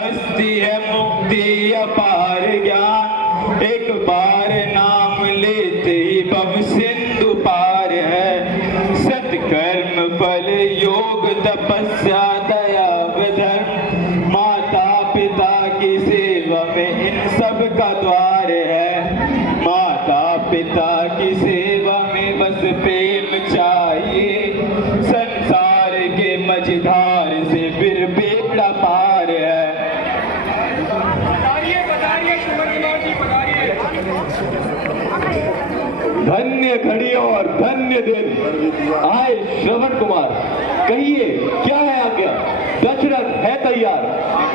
हस्ती है मुक्ति अपार ज्ञान, एक बार नाम लेते ही भव सिंधु पार है। सत्कर्म फल योग तपस्या दया धर्म, माता पिता की सेवा में इन सब का द्वार है। माता पिता की सेवा में बस प्रेम चाहिए, संसार के मझधार से फिर बेड़ा पार है। धन्य घड़ी और धन्य दिन आए श्रवण कुमार, कहिए क्या है आज्ञा? दशरथ है तैयार।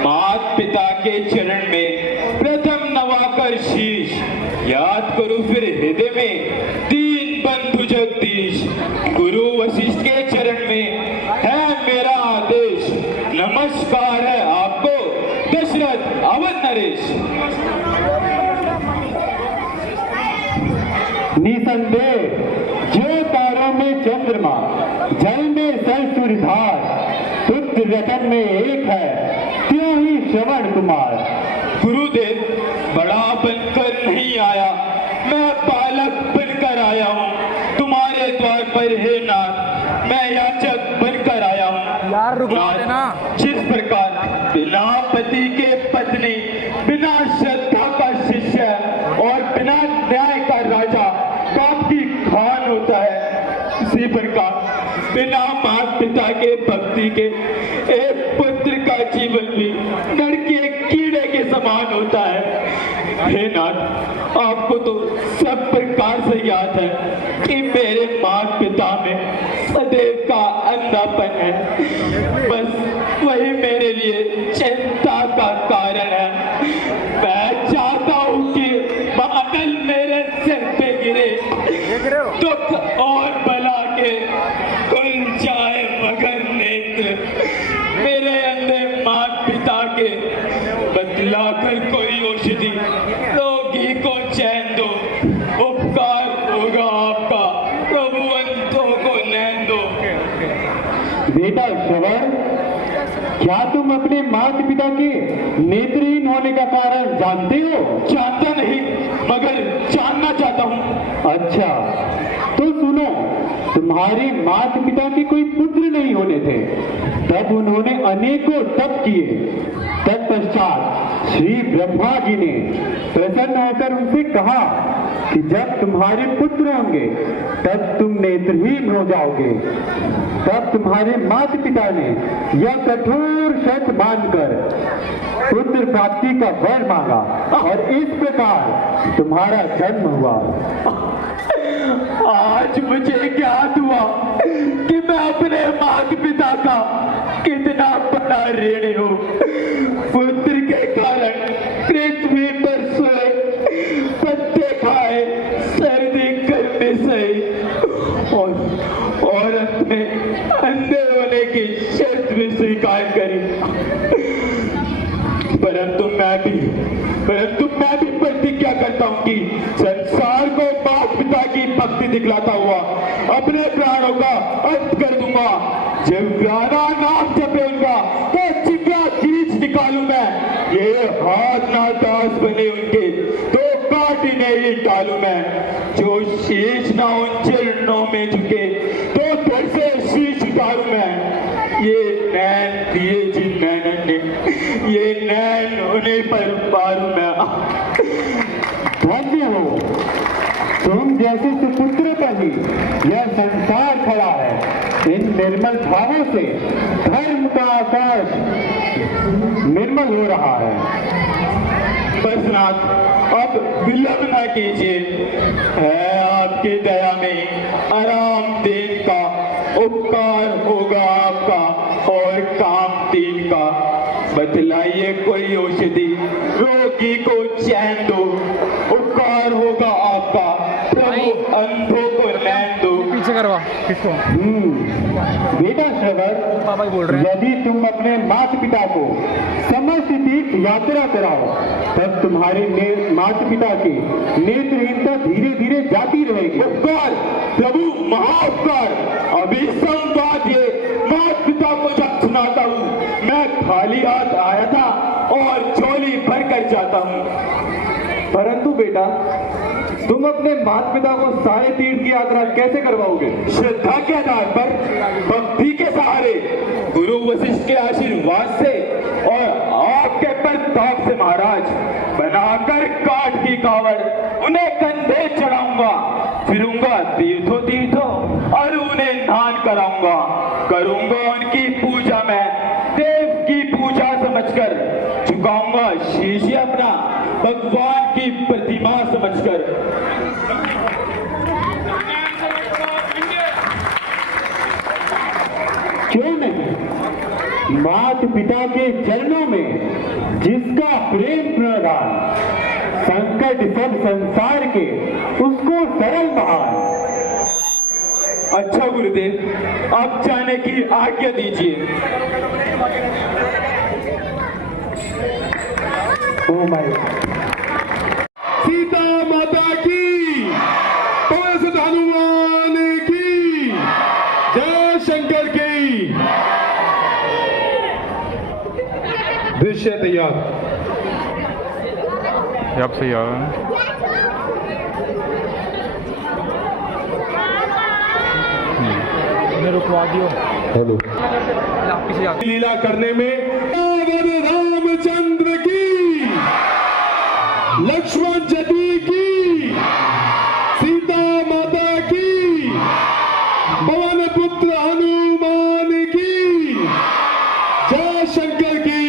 माता पिता के चरण में प्रथम नवाकर शीश, याद करो फिर हृदय में दीन बंधु जगदीश। गुरु वशिष्ठ के चरण में है मेरा आदेश, नमस्कार है आपको दशरथ अवध नरेश। निसंदेह जो तारों में चंद्रमा, जल में सरसूरधार, तुझ रतन में एक है त्यों ही श्रवण कुमार। गुरुदेव बड़ा बनकर नहीं आया, मैं बालक बनकर आया हूँ तुम्हारे द्वार पर हे नाथ, मैं याचक बनकर आया हूँ। यार रुकवा देना। जिस प्रकार बिना पति के पत्नी, बिना श्रद्धा का शिष्य और बिना न्याय का राजा पाप की खान होता है, इसी प्रकार बिना माता पिता के भक्ति के एक पुत्र का जीवन भी नर के कीड़े के समान होता है। हे नाथ, आपको तो सब प्रकार से याद है कि मेरे माता पिता में सदैव का अंधापन है, बस वही मेरे लिए चिंता का कारण है। मैं चाहता हूँ कि बादल मेरे सिर पे गिरे, दुख और बला के खुल जाए मगर नेत्र, मेरे अंदर माता पिता के बतला कर कोई औषधि, रोगी को चैन दो, उपकार होगा आपका प्रभु, अंतों को नैन दो। बेटा श्रवण, क्या तुम अपने माता पिता के नेत्रहीन होने का कारण जानते हो? जानता नहीं मगर जानना चाहता हूँ। अच्छा तो सुनो, तुम्हारे माता पिता के कोई पुत्र नहीं होने थे, तब उन्होंने अनेकों तप किए। तत्पश्चात श्री ब्रह्मा जी ने प्रसन्न होकर उनसे कहा कि जब तुम्हारे पुत्र होंगे तब तुम नेत्रहीन हो जाओगे। तब तुम्हारे माता पिता ने यह कठोर शर्त मानकर पुत्र प्राप्ति का वर मांगा और इस प्रकार तुम्हारा जन्म हुआ। आज मुझे ज्ञात हुआ कि मैं अपने माता पिता का कितना बड़ा ऋणी हूँ। पुत्र के कारण पृथ्वी पर सोए, पत्ते खाए, सर्दी गर्मी सही और अपने अंधे होने की शर्त भी स्वीकार करी। परंतु मैं भी प्रतिज्ञा करता हूँ कि संसार को बाप पिता की भक्ति दिखलाता हुआ अपने प्राणों का अंत कर दूंगा। जब प्यारा नाम जपे उनका तो चिपरा खींच निकालू मैं, ये हाथ ना दास बने उनके तो काट नहीं डालू मैं। जो शीश ना उन चरणों में झुके तो फिर से शीश उतारू मैं। ये नैन दिए जिन नैनन ने, ये नैन उन्हें पर पारू मैं। धन्य हो तुम जैसे सुपुत्र पर ही यह संसार खड़ा है। इन निर्मल भावों से धर्म का आकाश निर्मल हो रहा है। बस नाथ, अब विलंब न कीजिए, है आपकी दया में आराम देन का उपकार होगा आपका और काम तीन का। बतलाइए कोई औषधि, रोगी को चैन दो, उपकार होगा आपका प्रभु, अंधों को नैन दो। पीछे करवा किसको? बेटा श्रवण, पापा बोल रहे हैं। यदि तुम अपने माता पिता को समस्त तीर्थ यात्रा कराओ तब तुम्हारे माता पिता की नेत्रहीनता धीरे धीरे जाती रहेगी। उपकार प्रभु, महाउपकार। अभी संवाद ये माता पिता को जब सुनाता हूँ, मैं खाली हाथ आया था चाहता हूँ। परंतु बेटा, तुम अपने माता पिता को सारे तीर्थ की यात्रा कैसे करवाओगे? श्रद्धा के आधार पर, भक्ति के सहारे, गुरु वशिष्ठ के आशीर्वाद से और आपके प्रताप से महाराज, बनाकर काठ की कावड़ उन्हें कंधे चढ़ाऊंगा, फिरूंगा तीर्थों तीर्थों और उन्हें स्नान कराऊंगा, करूंगा उनकी पूजा में देव की पूजा समझकर, झुकाऊंगा शीश अपना भगवान की प्रतिमा समझकर। क्यों नहीं, माता पिता के चरणों में जिसका प्रेम प्रदान, संकट सब संसार के उसको सरल बहार। अच्छा गुरुदेव, आप जाने की आज्ञा दीजिए। ओ माय सीता माता की, पवन सुत हनुमान की, जय शंकर की। दृश्य तैयार। ये आप सही आ रहा है। रुकवा दियो। हेलो। पीछे जाके लीला करने में रामचंद्र की, लक्ष्मण जी की, सीता माता की, पवन पुत्र हनुमान की, जय शंकर की।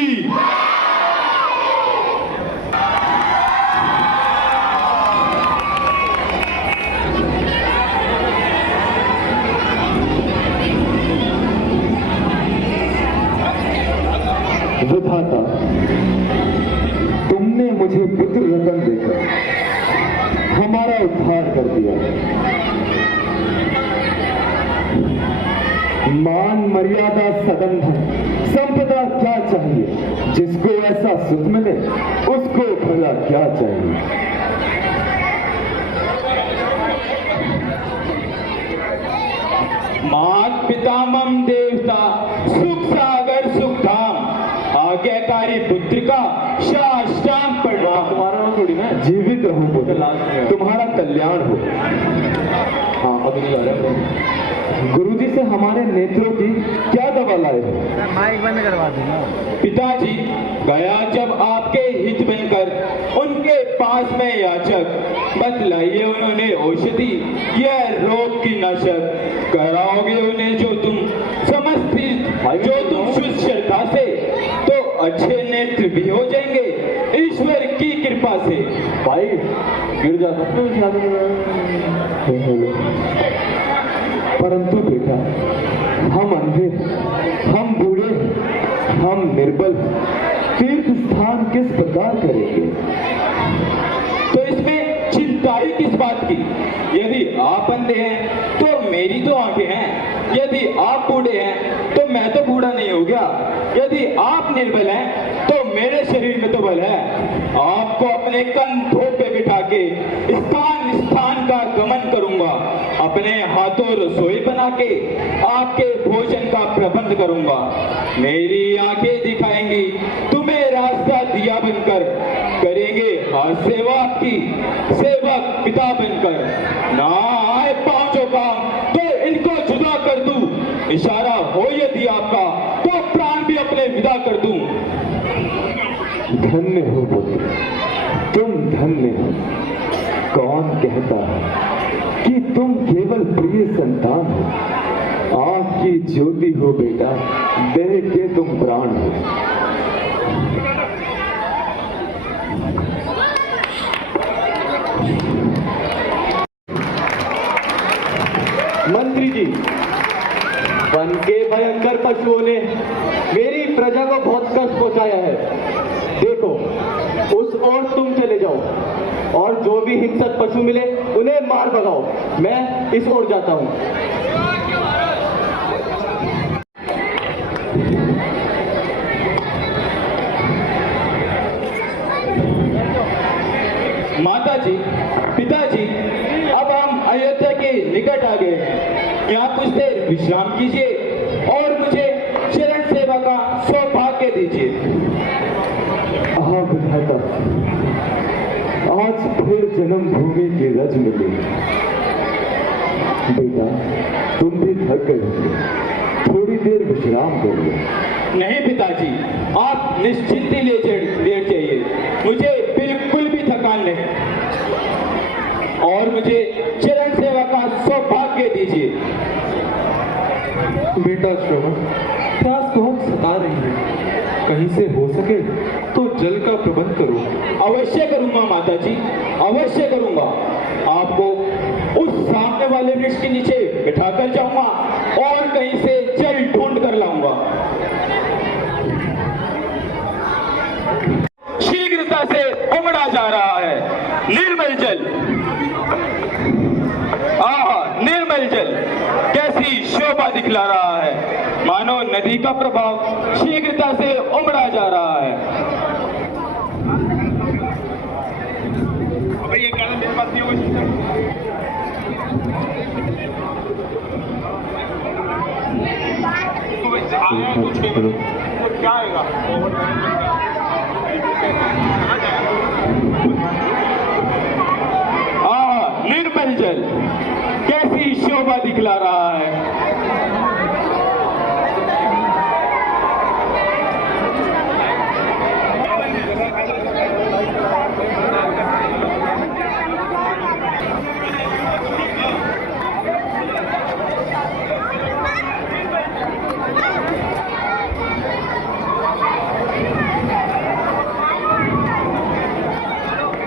विधाता, तुमने मुझे पुत्र रतन देकर हमारा उद्धार कर दिया। मान मर्यादा सदन संपदा क्या चाहिए? जिसको ऐसा सुख मिले उसको भला क्या चाहिए? मात पिता मम देवता, सुख सागर सुख धाम, आज्ञाकारी पुत्र का साष्टांग प्रणाम। तुम्हारा थोड़ी ना, जीवित रहो पुत्र, तुम्हारा कल्याण हो। हाँ, अब गुरुजी से हमारे नेत्रों की क्या दवा लाए हो? माइक बंद करवा दूंगा। पिताजी, गया जब आपके हित बनकर उनके पास में याचक, बतलाइए उन्होंने औषधि, यह रोग की नाशक, कराओगे उन्हें जो तुम समर्पित, जो तुम शुद्ध श्रद्धा से, तो अच्छे नेत्र भी हो जाएंगे ईश्वर की कृपा से। भाई गिर जाता। परंतु बेटा, हम अंधे, हम बूढ़े, हम निर्बल, तीर्थ स्थान किस प्रकार करेंगे? तो इसमें चिंता ही किस बात की? यदि आप अंधे हैं तो मेरी तो आंखें हैं, यदि आप बूढ़े हैं तो मैं तो बूढ़ा नहीं हो गया, यदि आप निर्बल हैं तो मेरे शरीर में तो बल है। आपको अपने कंधों पे बिठा के स्थान स्थान का गमन करूंगा, अपने हाथों रसोई बना के आपके भोजन का प्रबंध करूंगा, मेरी आंखें दिखाएंगी तुम्हें रास्ता दिया बनकर, करेंगे हाथ सेवा आपकी, सेवक पिता बनकर। ना आए पांचों काम तो इनको जुदा कर दूं, इशारा हो यदि आपका तो प्राण भी अपने विदा कर दूं। धन्य हो पुत्र, तुम धन्य हो। कौन कहता है कि तुम केवल प्रिय संतान हो? आंख की ज्योति हो बेटा, देह के तुम प्राण हो। मंत्री जी, वन के भयंकर पशुओं ने मेरी प्रजा को बहुत कष्ट पहुंचाया है। देखो, उस ओर तुम चले जाओ और जो भी हिंसक पशु मिले उन्हें मार भगाओ। मैं इस ओर जाता हूं। माता जी, पिताजी, अब हम अयोध्या के निकट आ गए हैं। यहाँ कुछ देर विश्राम कीजिए और मुझे शरण सेवा का सौभाग्य दीजिए। हाँ है तब आज फिर जन्मभूमि की रज मिली। बेटा तुम भी थक गए होंगे, थोड़ी देर विश्राम करिए। नहीं पिताजी, आप निश्चिंत ही लेट जाइए, मुझे बिल्कुल भी थकान नहीं, और मुझे चरण सेवा का सौभाग्य दीजिए। बेटा श्रवण, प्यास बहुत सता रही है, कहीं से हो सके तो जल का प्रबंध करो। अवश्य करूंगा माताजी, अवश्य करूंगा। आपको उस सामने वाले वृक्ष के नीचे बिठाकर जाऊंगा और कहीं से जल ढूंढ कर लाऊंगा। शीघ्रता से उमड़ा जा रहा है निर्मल जल। आहा, निर्मल जल कैसी शोभा दिखला रहा है, मानो नदी का प्रभाव शीघ्रता से उमड़ा जा रहा है। ये कारण मेरे पास नहीं होगा। क्या आएगा? निर्मल जल कैसी शोभा दिखला रहा है।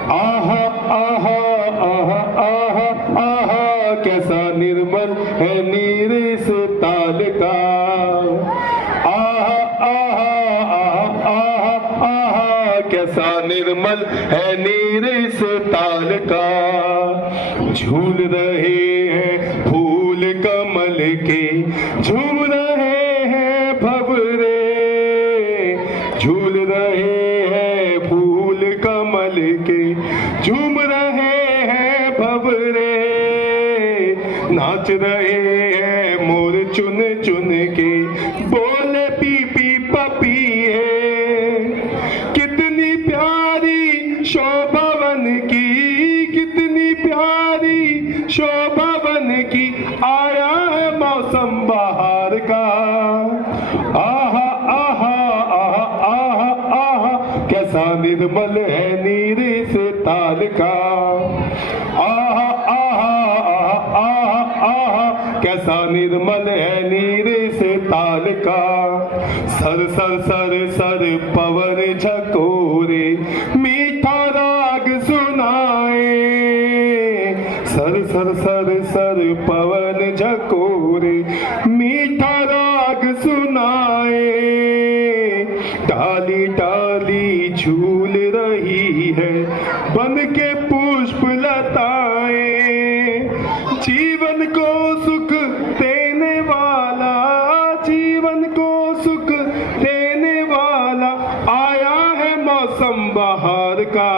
आहा आहा आहा आहा आहा, कैसा निर्मल है नीर इस ताल का। आहा आहा आहा आहा आहा, कैसा निर्मल है नीर इस ताल का। झूल रहे हैं फूल कमल के, झूम रहे हैं भंवरे, झूल रहे हैं फूल कमल के, झूम रहे हैं भंवरे, नाच रहे हैं मोर चुन चुन के, बोले पी पी पपी है। कितनी प्यारी शोभा वन की, कितनी प्यारी शोभा वन की, आया है मौसम बहार का। आहा आहा आहा आहा आहा, कैसा निर्मल है नीर इस ताल का। आहा आहा आहा आहा आहा, कैसा निर्मल है नीर इस ताल का। सर सर सर सर पवन झकोरे, मीठा राग सुनाए। सर सर सर सर पवन झकोरे, मीठा राग सुनाए। डाली डाली झूल रही है बन के पुष्प लताएं। जीवन को सुख देने वाला, जीवन को सुख देने वाला, आया है मौसम बहार का।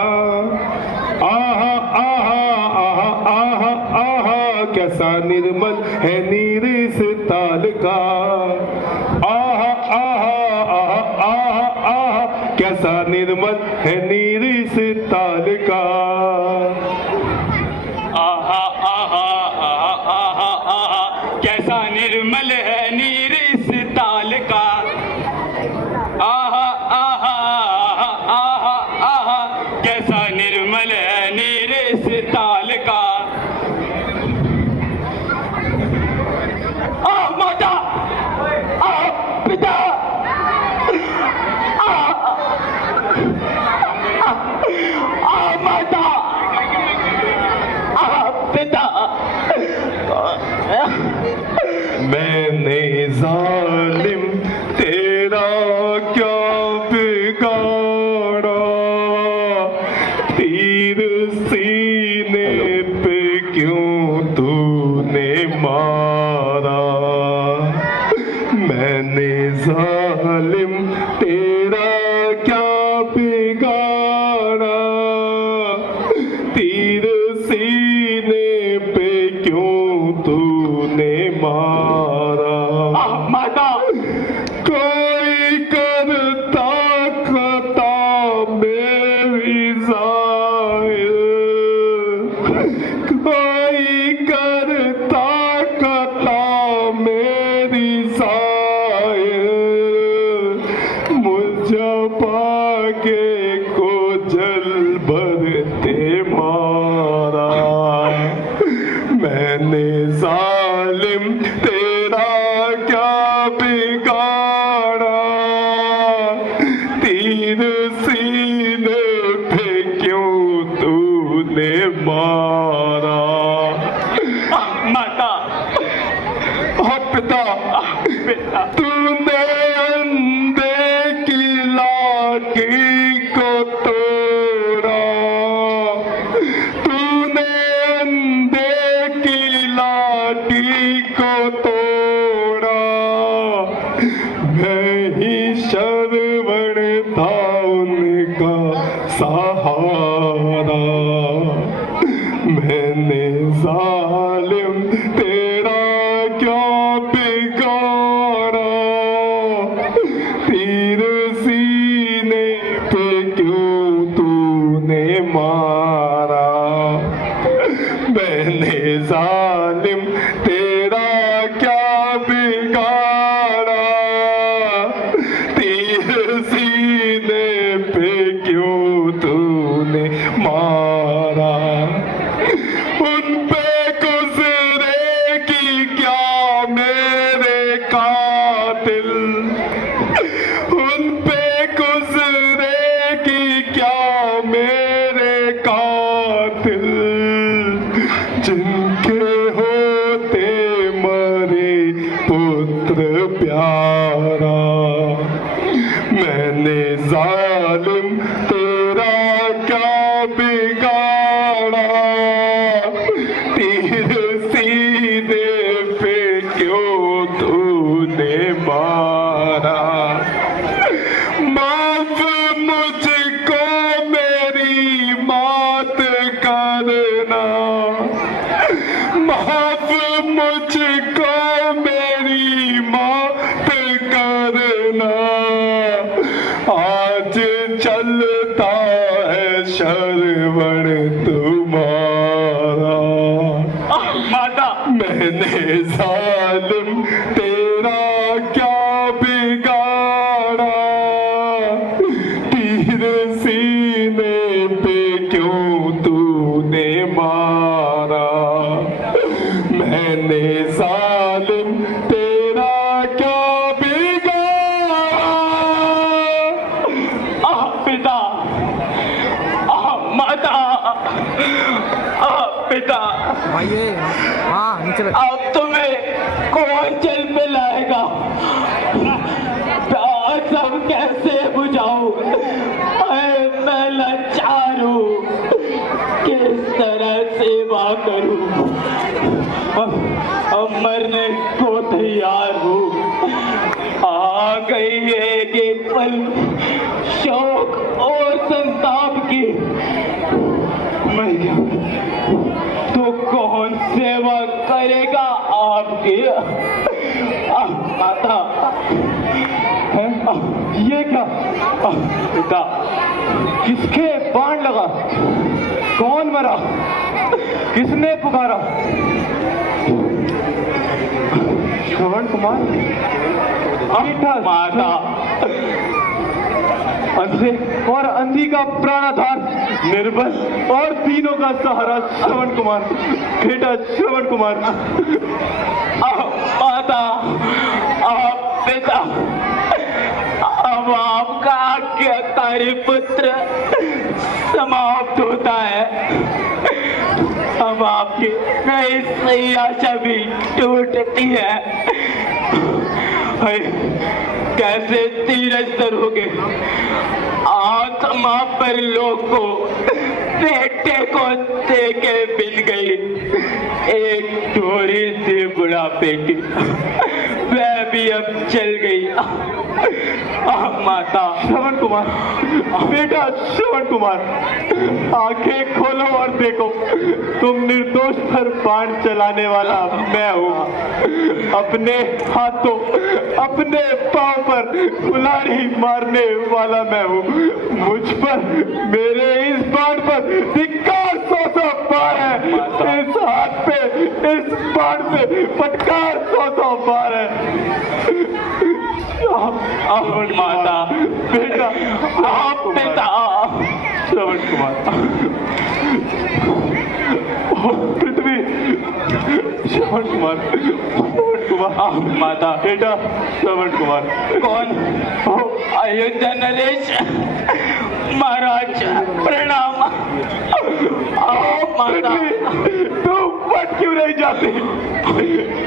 आहा आहा आहा आहा आहा, कैसा निर्मल है नीर इस ताल का। आहा आहा आहा आहा आहा, कैसा निर्मल है नीर इस ताल का। आहा आहा आहा आहा आहा, कैसा निर्मल है नीर इस ताल का। आहा आहा आहा आहा आहा, कैसा निर्मल है नीर इस ताल का। आ माता, आ पिता, आ माता, पिता। मैंने जालिम तेरा क्या बिगाड़ा, तीर सीने आगे को जल भरते मारा। मैंने जालिम तेरा क्या बिगाड़ा, तीर सीने पे क्यों तूने मारा। माता, पिता, तूने अंधे की लाठी को तोड़ा, तूने अंधे की लाठी को तोड़ा। मैं ही शरवण था उनका सहारा। मैंने जालिम तेरा क्या बिगाड़ा, तीर सीने पे क्यों तूने मारा। मैंने जालिम तेरा क्या बिगाड़ा, तीर सीने पे क्यों तूने मारा। उन पे गुजरेगी क्या मेरे कातिल, उन पे गुजरेगी क्या मेरे कातिल। जिनके होते मरे पुत्र प्यारा। मैंने जालिम तेरा क्या बिगाड़ा, तीर सीने पे क्यों तूने मारा। माफ मुझको मेरी मात करना, माफ मुझको मेरी मात करना। आज चलता है शरवण तुम्हारा। माता, मैंने जालिम तेरा क्या बिगाड़ा, तीर सीने पे क्यों तूने मारा। मैंने जालिम तेरा क्या बिगाड़ा। पिता, माता, पिता, भाई ये हाँ नीचे बैठ। अब तुम्हें कौन जल पे लाएगा। प्यास अब कैसे बुझाऊं। मैं लाचार हूँ, किस तरह सेवा करूं। अब मरने को तैयार हूँ। आ गई है ये पल शौक और संताप की। मैं तो कौन सेवा करेगा आपकी। माता, ये क्या पिता, किसके बाण लगा, कौन मरा, किसने पुकारा। श्रवण कुमार, माता, अंधे और अंधी का प्राणाधार, निर्बल और तीनों का सहारा श्रवण कुमार, बेटा श्रवण कुमार। माता, पिता, अब आपका आज्ञाकारी पुत्र समाप्त होता है। अब आपकी नई सही आशा भी टूटती है। कैसे धीरज धरोगे। आत्मा पर लोग को बेटे को देके मिल गई एक थोड़ी सी बुढ़ापे की, वह भी अब चल गई। माता, श्रवण कुमार, बेटा श्रवण कुमार, आंखें खोलो और देखो, तुम निर्दोष पर बाण चलाने वाला मैं हूँ। अपने हाथों, अपने पांव पर कुल्हाड़ी मारने वाला मैं हूँ। मुझ पर, मेरे इस बाण पर धिक्कार 100 बार है। इस हाथ पे, इस बाण पे फटकार 100 बार है। माता, बेटा, पिता। श्रवण कुमार, पृथ्वी, श्रवण कुमार, माता, बेटा, श्रवण कुमार। कौन? अयोध्या नरेश महाराज, प्रणाम। माता, तू फट क्यों नहीं जाती?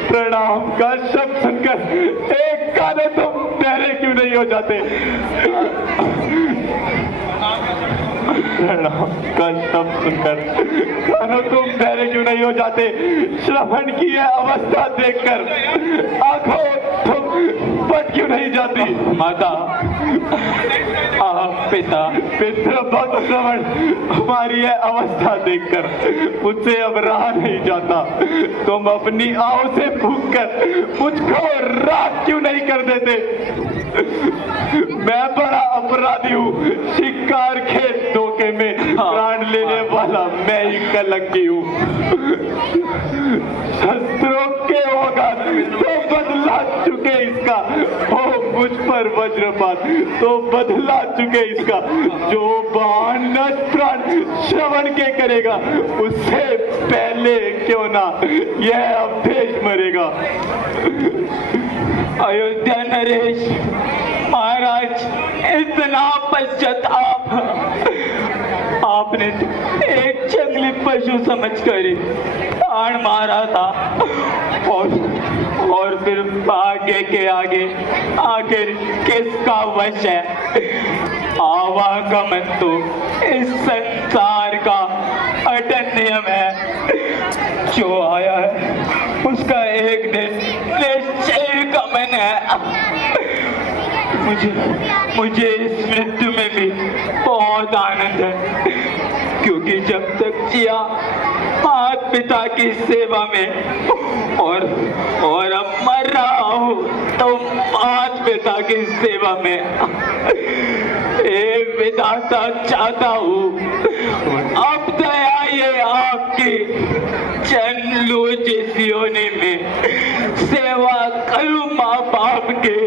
प्रणाम का शब्द सुनकर एक काने तुम बहरे क्यों नहीं हो जाते? प्रणाम का शब्द सुनकर कानों तुम बहरे क्यों नहीं हो जाते? श्रवण की यह अवस्था देखकर आंखों तुम फट क्यों नहीं जाती? माता, पिता, पितृभक्त श्रवण, हमारी यह अवस्था देखकर मुझसे अब रहा नहीं जाता। तुम अपनी आंखों से फूंक कर मुझको राख क्यों नहीं कर देते? मैं बड़ा अपराधी हूँ, शिकार खेत धोखे में प्राण लेने वाला मैं ही कलंकी हूँ। शस्त्रों के औगात तो बदला चुके इसका, हो मुझ पर वज्रपात तो बदला चुके इसका। जो बाण नष्ट प्राण श्रवण के करेगा, उससे पहले क्यों ना यह अवधेश मरेगा। अयोध्या नरेश महाराज, इतना पश्चाताप आपने एक जंगली पशु समझकर प्राण मारा था, और फिर भाग्य के आगे आखिर किसका वश है? आवागमन तो इस संसार का अटल नियम है। जो आया है उसका एक दिन निश्चय गमन है। मुझे इस मृत्यु में भी बहुत आनंद है, क्योंकि जब तक जिया माता पिता की सेवा में और अब मर रहा हूँ तो माता पिता की सेवा में। एक विधाता चाहता हूँ अब दया ये आपकी जन्म लो जिस योनि में सेवा करूँ माँ बाप के।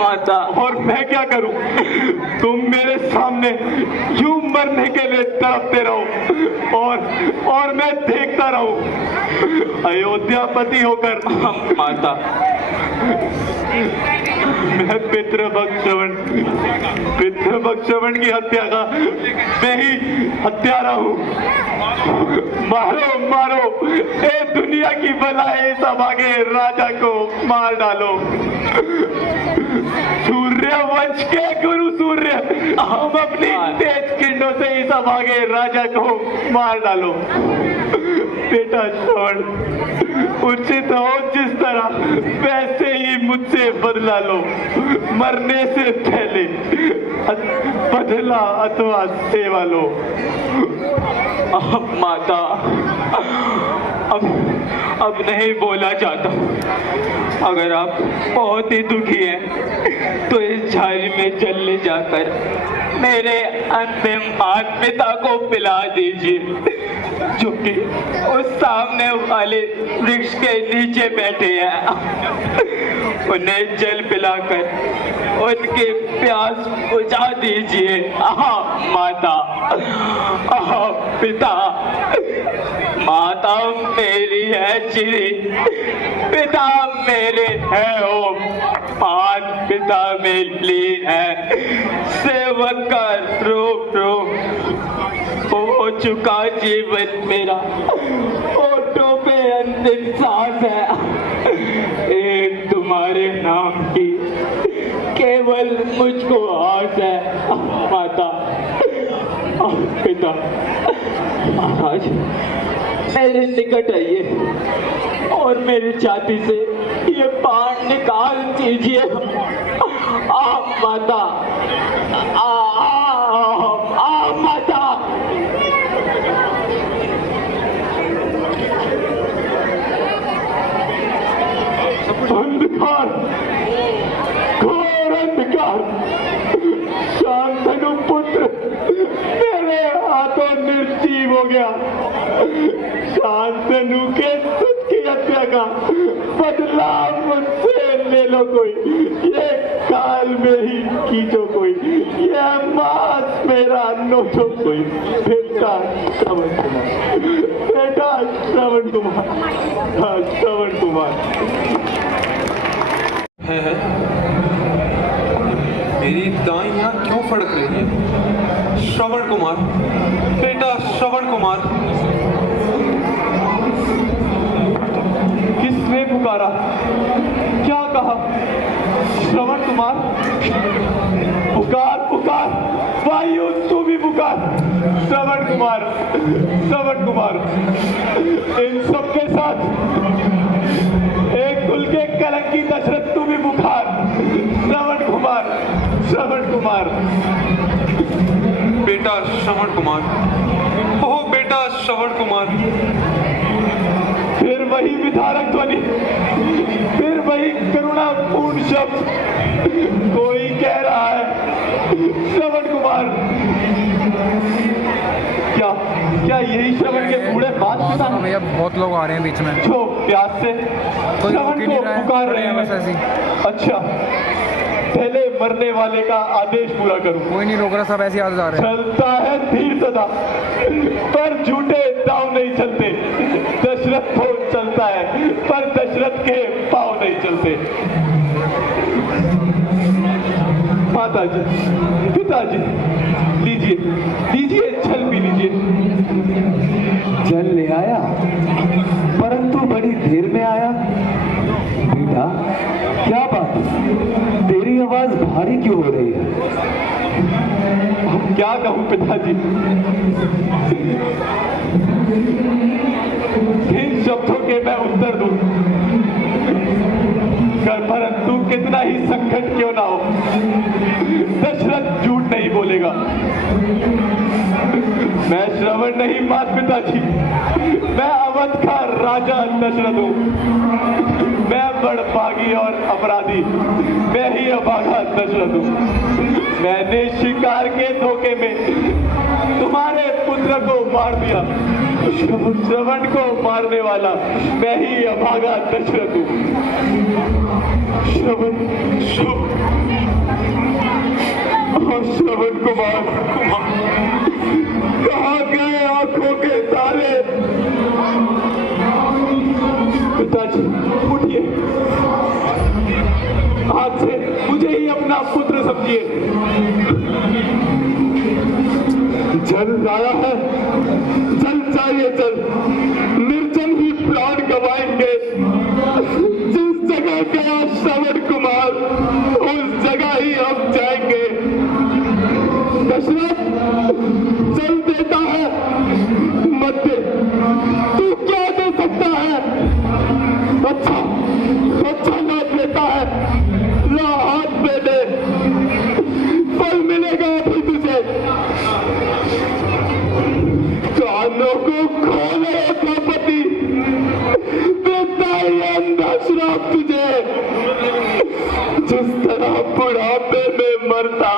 माता, और मैं क्या करूं? तुम मेरे सामने यूं मरने के लिए तड़पते रहो और मैं देखता रहूं। अयोध्यापति होकर माता, मैं पितृभक्त श्रवण की हत्या का मैं ही हत्यारा हूं। मारो मारो, ए दुनिया की भलाई सब आगे राजा को मार डालो। सूर्य वंश के गुरु सूर्य, हम अपनी तेज किरणों से ही सब आगे राजा को मार डालो। बेटा श्रवण, उचित हो जिस तरह वैसे ही मुझसे बदला लो। मरने से पहले बदला अथवा सेवा लो। माता, अब नहीं बोला जाता। अगर आप बहुत ही दुखी हैं तो इस झाड़ी में जल ले जाकर मेरे अंतिम माता पिता को पिला दीजिए, जो कि उस सामने वाले वृक्ष के नीचे बैठे हैं। उन्हें जल पिलाकर उनकी प्यास बुझा दीजिए। माता, पिता, माता मेरी है चिरी, पिता मेरे है ओम, माता पिता मेरी है सेवक का रूप हो चुका जीवन मेरा, ओठों पे अंतिम सांस है एक तुम्हारे नाम की, केवल मुझको आस है। माता, पिता, महाराज मेरे निकट आइए और मेरी छाती से ये बाण निकाल दीजिए। माता, माता। अंधकार, घोर अंधकार, शांतनु पुत्र मेरे हाथों निर्जीव हो गया। शांतनु के सुख की हत्या का बदला मुझसे ले लो कोई, ये काल में ही खींचो कोई, ये मांस मेरा नोचो कोई। बेटा श्रवण कुमार, बेटा श्रवण कुमार, हाँ श्रवण कुमार। है मेरी दाएं यहाँ क्यों फड़क रही है? श्रवण कुमार, बेटा श्रवण कुमार। किसने पुकारा, क्या कहा? श्रवण कुमार, पुकार पुकार, वायु तू भी पुकार। श्रवण कुमार, श्रवण कुमार, इन सबके साथ एक कुल के कलंकी दशरथ तू भी पुकार। श्रवण कुमार, श्रवण कुमार, बेटा श्रवण कुमार, ओ बेटा श्रवण कुमार। फिर वही विधारक ध्वनि, फिर वही करुणापूर्ण शब्द। कोई कह रहा है श्रवण कुमार। क्या क्या यही श्रवण के बूढ़े बात पिता हैं? भैया बहुत लोग आ रहे हैं बीच में, जो प्यास से कोई रोक श्रवण ही को नहीं रहा है, पुकार रहे बस ऐसे हैं। अच्छा, पहले मरने वाले का आदेश पूरा करूं। कोई नहीं रोक रहा, सब ऐसे आते जा रहे हैं। चलता है धीर सदा, पर झूठे दाव नहीं चलते। दशरथ तो चलता है, पर दशरथ के पाँव नहीं चलते। माताजी, पिताजी, लीजिए लीजिए, जल पी लीजिए। जल ले आया, परंतु बड़ी देर में आया। बेटा क्या बात, तेरी आवाज भारी क्यों हो रही है? अब क्या कहूं पिताजी, इन शब्दों के मैं उत्तर दूं, परंतु कितना ही संकट क्यों ना हो, दशरथ झूठ नहीं बोलेगा। मैं श्रवण नहीं मात पिताजी, मैं अवध का राजा दशरथ हूं। मैं बड़भागी और अपराधी, मैं ही अभागा दशरथ हूं। मैंने शिकार के धोखे में तुम्हारे पुत्र को मार दिया। श्रवण को मारने वाला मैं ही अभागा दशरथ हूं। श्रवण कुमार, कहाँ गए आंखों के तारे? पिताजी उठिए, आज से मुझे ही अपना पुत्र समझिए। जल लाया है, जल चाहिए जल। निर्जन ही प्राण गवाएंगे। जिस जगह गया श्रवण कुमार, उस जगह ही हम जाएंगे। दशरथ जल देता है, मत दे। तू क्या दे सकता है? अच्छा ना देता है, ला हाथ में दे, फल मिलेगा अभी तुझे। कानों को खोले द्रौपदी, देता है अंधा श्राप तुझे। जिस तरह बुढ़ापे में मरता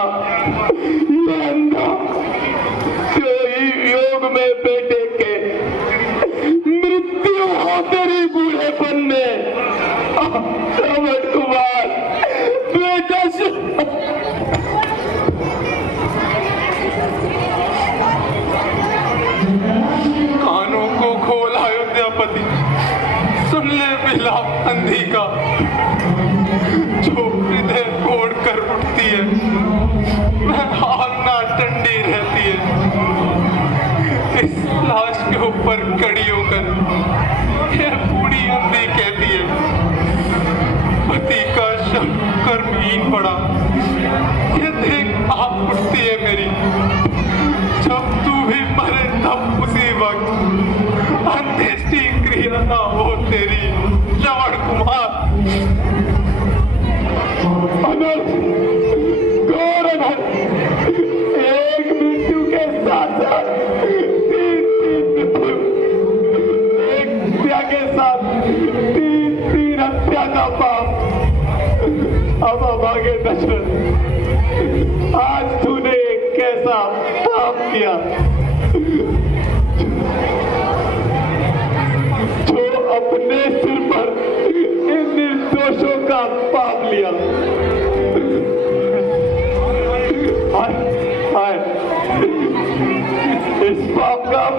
ये अंधा, कोई योग में बेटे के मृत्यु हो तेरी बूढ़ेपन में। श्रवण कुमार, बेटा कानों को खोल अयोध्यापति, सुन ले विलाप अंधी का, जो हृदय कोड़ कर उठती है, वह भावना ठंडी रहती है। इस लाश के ऊपर कड़ी होकर यह बूढ़ी अंधी कहती है, पति का शव कर्महीन पड़ा, ये देख आप उठती है मेरी। जब तू भी मरे तब उसी वक्त अंत्येष्टि क्रिया ना हो तेरी। श्रवण कुमार, अनर्थ, घोर अनर्थ, एक मृत्यु के साथ साथ तीन मृत्यु, एक हत्या के साथ तीन हत्या का पाप। अब अभागे दशरथ, आज तूने कैसा पाप किया, जो अपने सिर पर इन निर्दोषों का पाप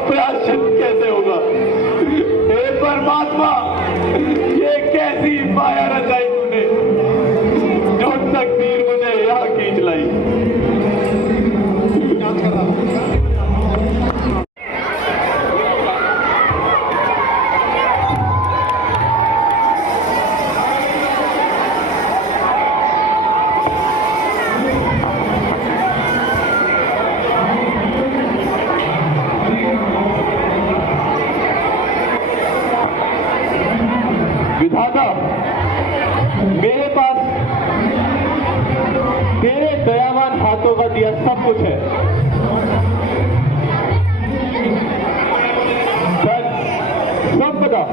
प्रायश्चित कैसे होगा? हे परमात्मा, ये कैसी माया रचाई तूने, जो तकदीर मुझे यहाँ खींच लाई। विधाता, मेरे पास तेरे दयावान हाथों का दिया सब कुछ है। धन, संपदा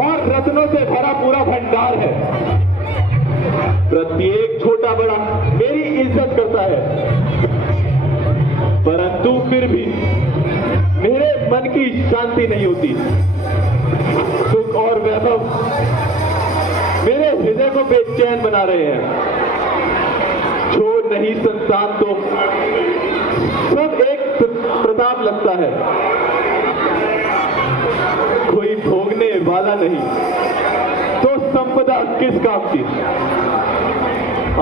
और रत्नों से भरा पूरा भंडार है। प्रत्येक छोटा बड़ा मेरी इज्जत करता है, परंतु फिर भी मेरे मन की शांति नहीं होती। सुख और वैभव मेरे हृदय को बेचैन बना रहे हैं। जो नहीं संतान तो सब एक प्रताप लगता है, कोई भोगने वाला नहीं तो संपदा किस काम की?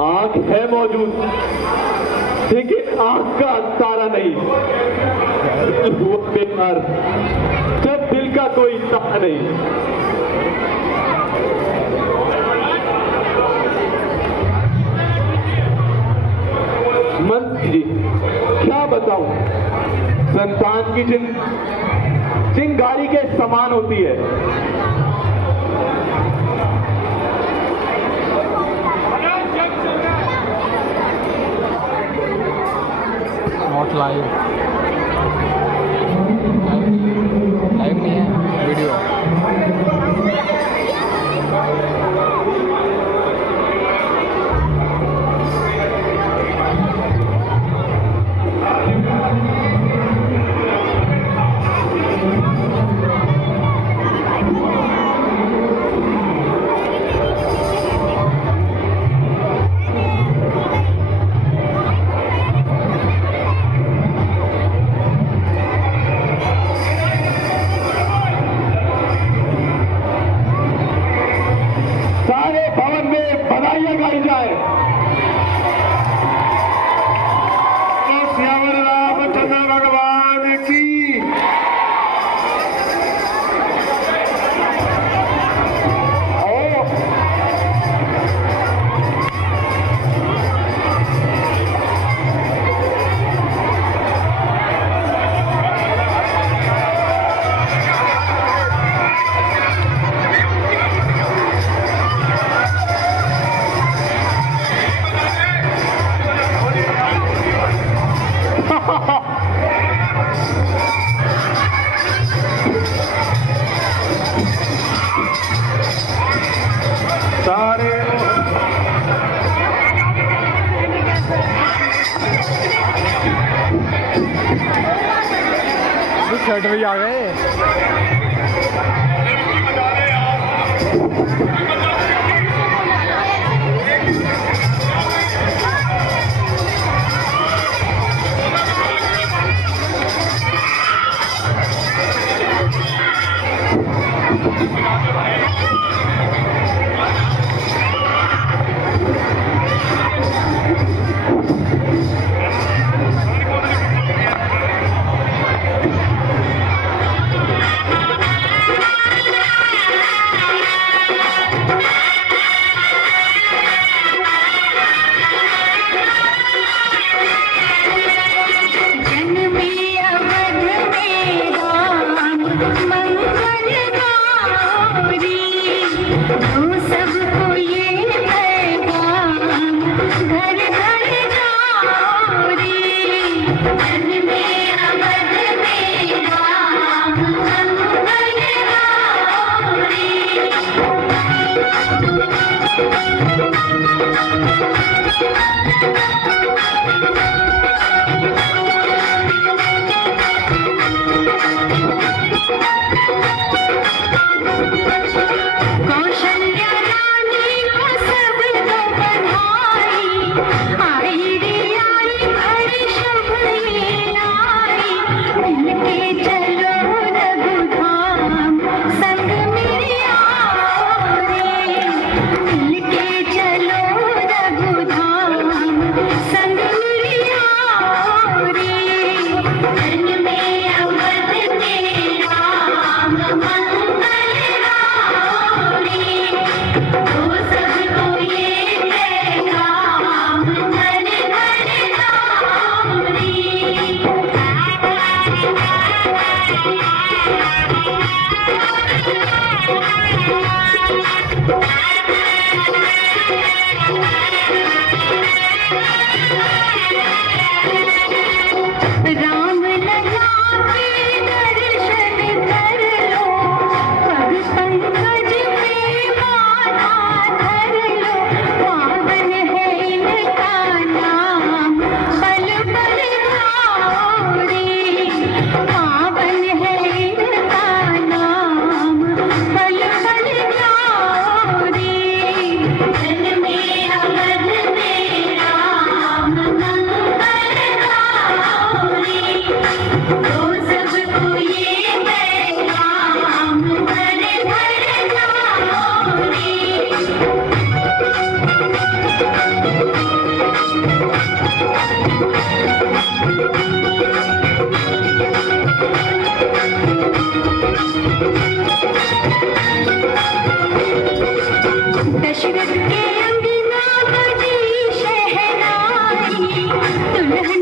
आंख है मौजूद लेकिन आंख का तारा नहीं, वो बेकार जब दिल का कोई तारा नहीं। मंत्री जी, क्या बताऊं, संतान की चिंगारी के समान होती है। नॉट लाइव नहीं है वीडियो। शर्ट भी आ गए। आई रे आई, हर शुभ ये आई, मिलके दशरथ के अंगना बजी शहनाई दुल्हन